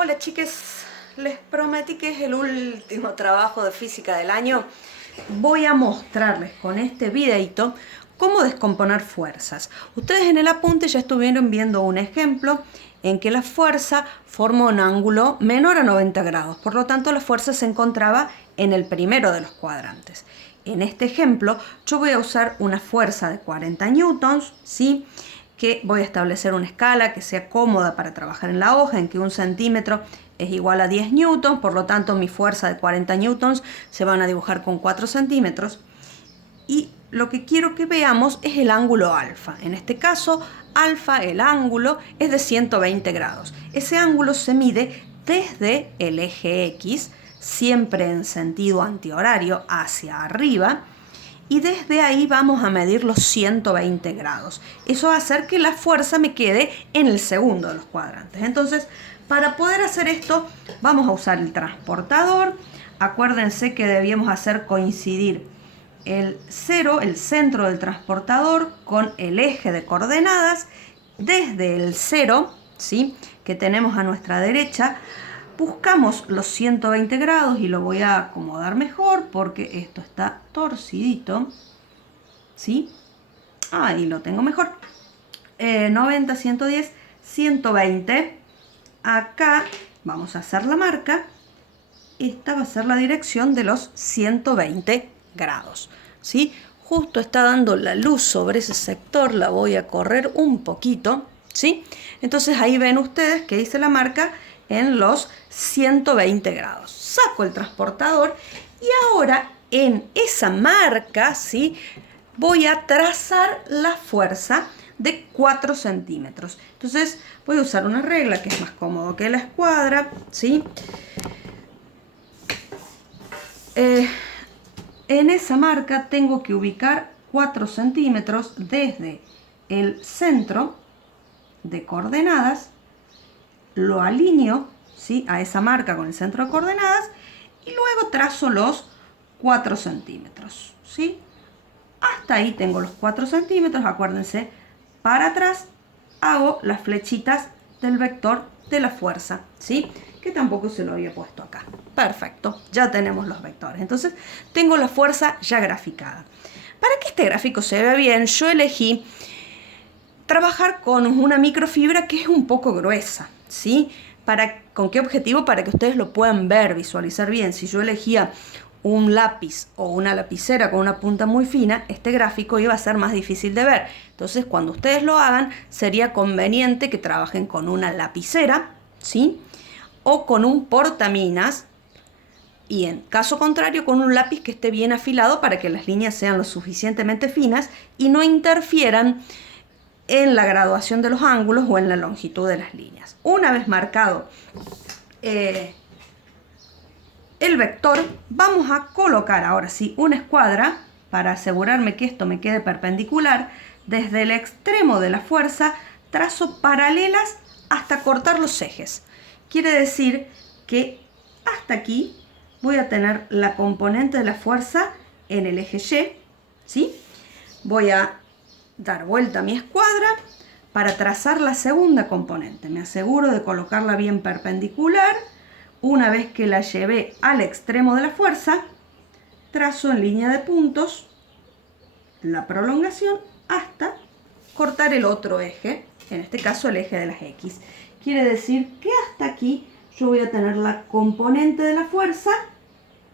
Hola chiques, les prometí que es el último trabajo de física del año. Voy a mostrarles con este videito cómo descomponer fuerzas. Ustedes en el apunte ya estuvieron viendo un ejemplo en que la fuerza forma un ángulo menor a 90 grados. Por lo tanto, la fuerza se encontraba en el primero de los cuadrantes. En este ejemplo, yo voy a usar una fuerza de 40 newtons, ¿sí? Que voy a establecer una escala que sea cómoda para trabajar en la hoja, en que 1 centímetro es igual a 10 newtons, por lo tanto mi fuerza de 40 newtons se van a dibujar con 4 centímetros. Y lo que quiero que veamos es el ángulo alfa. En este caso, alfa, el ángulo, es de 120 grados. Ese ángulo se mide desde el eje X, siempre en sentido antihorario, hacia arriba, y desde ahí vamos a medir los 120 grados. Eso va a hacer que la fuerza me quede en el segundo de los cuadrantes. Entonces, para poder hacer esto, vamos a usar el transportador. Acuérdense que debíamos hacer coincidir el 0, el centro del transportador, con el eje de coordenadas. Desde el 0, ¿sí?, que tenemos a nuestra derecha, buscamos los 120 grados y lo voy a acomodar mejor porque esto está torcidito, ¿sí? Ahí lo tengo mejor. 90, 110, 120. Acá vamos a hacer la marca. Esta va a ser la dirección de los 120 grados, ¿sí? Justo está dando la luz sobre ese sector, la voy a correr un poquito, ¿sí? Entonces ahí ven ustedes que hice la marca en los 120 grados. Saco el transportador y ahora en esa marca, ¿sí?, voy a trazar la fuerza de 4 centímetros. Entonces voy a usar una regla que es más cómodo que la escuadra, ¿sí? En esa marca tengo que ubicar 4 centímetros desde el centro de coordenadas, lo alineo, ¿sí?, a esa marca con el centro de coordenadas y luego trazo los 4 centímetros, ¿sí? Hasta ahí tengo los 4 centímetros, acuérdense, para atrás hago las flechitas del vector de la fuerza, ¿sí?, que tampoco se lo había puesto acá. Perfecto, ya tenemos los vectores. Entonces tengo la fuerza ya graficada. Para que este gráfico se vea bien, yo elegí trabajar con una microfibra que es un poco gruesa, ¿sí? ¿Con qué objetivo? Para que ustedes lo puedan ver, visualizar bien. Si yo elegía un lápiz o una lapicera con una punta muy fina, este gráfico iba a ser más difícil de ver. Entonces, cuando ustedes lo hagan, sería conveniente que trabajen con una lapicera, ¿sí?, o con un portaminas, y en caso contrario con un lápiz que esté bien afilado para que las líneas sean lo suficientemente finas y no interfieran en la graduación de los ángulos o en la longitud de las líneas. Una vez marcado el vector, vamos a colocar ahora sí una escuadra para asegurarme que esto me quede perpendicular. Desde el extremo de la fuerza trazo paralelas hasta cortar los ejes. Quiere decir que hasta aquí voy a tener la componente de la fuerza en el eje Y, ¿sí? Voy a dar vuelta a mi escuadra para trazar la segunda componente. Me aseguro de colocarla bien perpendicular. Una vez que la llevé al extremo de la fuerza, trazo en línea de puntos la prolongación hasta cortar el otro eje, en este caso el eje de las X. Quiere decir que hasta aquí yo voy a tener la componente de la fuerza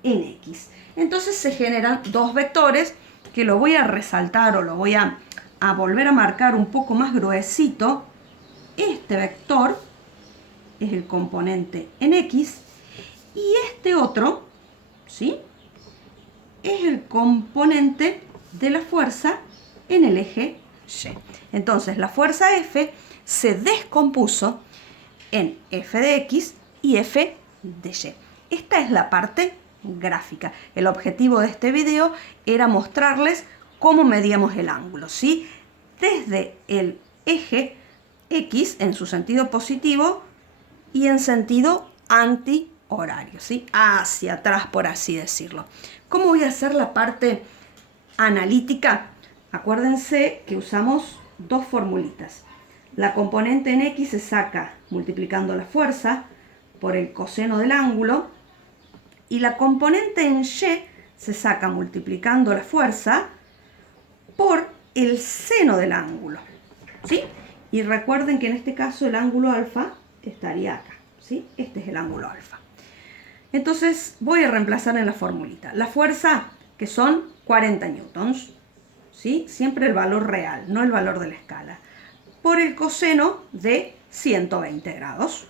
en X. Entonces se generan dos vectores que lo voy a resaltar o lo voy a volver a marcar un poco más gruesito. Este vector es el componente en X y este otro, ¿sí?, es el componente de la fuerza en el eje Y. Entonces la fuerza F se descompuso en F de X y F de Y. Esta es la parte gráfica. El objetivo de este video era mostrarles cómo medíamos el ángulo, ¿sí?, desde el eje X en su sentido positivo y en sentido antihorario, ¿sí?, hacia atrás, por así decirlo. ¿Cómo voy a hacer la parte analítica? Acuérdense que usamos dos formulitas. La componente en X se saca multiplicando la fuerza por el coseno del ángulo y la componente en Y se saca multiplicando la fuerza por el seno del ángulo, ¿sí? Y recuerden que en este caso el ángulo alfa estaría acá, ¿sí? Este es el ángulo alfa. Entonces voy a reemplazar en la formulita la fuerza, que son 40 newtons, ¿sí? Siempre el valor real, no el valor de la escala, por el coseno de 120 grados.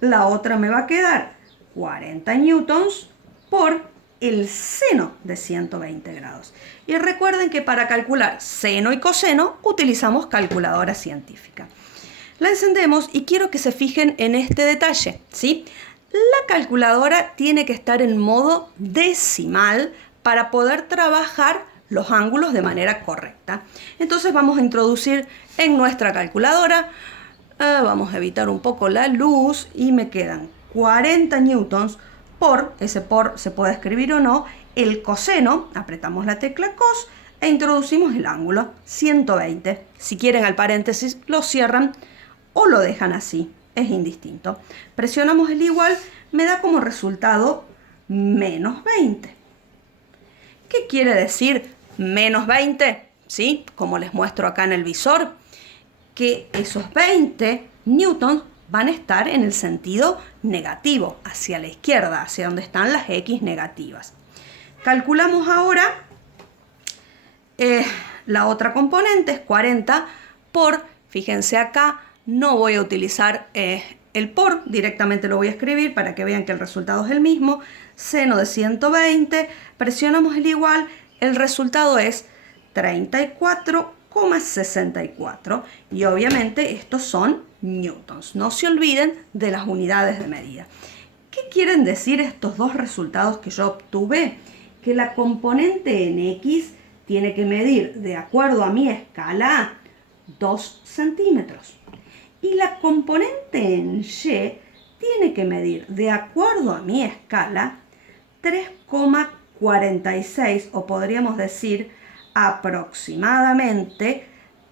La otra me va a quedar 40 newtons por el seno de 120 grados. Y recuerden que para calcular seno y coseno utilizamos calculadora científica. La encendemos y quiero que se fijen en este detalle, ¿sí? La calculadora tiene que estar en modo decimal para poder trabajar los ángulos de manera correcta. Entonces vamos a introducir en nuestra calculadora, vamos a evitar un poco la luz y me quedan 40 newtons por, ese por se puede escribir o no, el coseno, apretamos la tecla cos e introducimos el ángulo, 120. Si quieren al paréntesis lo cierran o lo dejan así, es indistinto. Presionamos el igual, me da como resultado menos 20. ¿Qué quiere decir menos 20? ¿Sí? Como les muestro acá en el visor, que esos 20 newtons van a estar en el sentido negativo, hacia la izquierda, hacia donde están las X negativas. Calculamos ahora la otra componente, es 40 por, fíjense acá, no voy a utilizar el por, directamente lo voy a escribir para que vean que el resultado es el mismo, seno de 120, presionamos el igual, el resultado es 34,64 y obviamente estos son newtons. No se olviden de las unidades de medida. ¿Qué quieren decir estos dos resultados que yo obtuve? Que la componente en X tiene que medir, de acuerdo a mi escala, 2 centímetros. Y la componente en Y tiene que medir, de acuerdo a mi escala, 3,46 o podríamos decir aproximadamente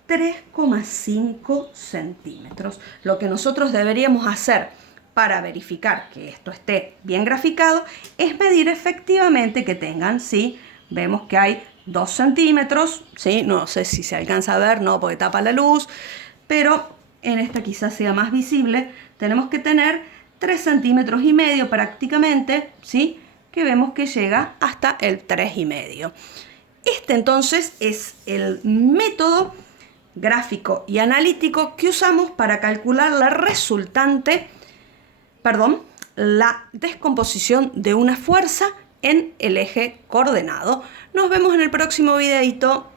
3,5 centímetros. Lo que nosotros deberíamos hacer para verificar que esto esté bien graficado es medir efectivamente que tengan, ¿sí? Vemos que hay 2 centímetros, ¿sí? No sé si se alcanza a ver, no, porque tapa la luz, pero en esta quizás sea más visible. Tenemos que tener 3,5 centímetros prácticamente, ¿sí? Que vemos que llega hasta el 3,5. Este entonces es el método gráfico y analítico que usamos para calcular la la descomposición de una fuerza en el eje coordenado. Nos vemos en el próximo videito.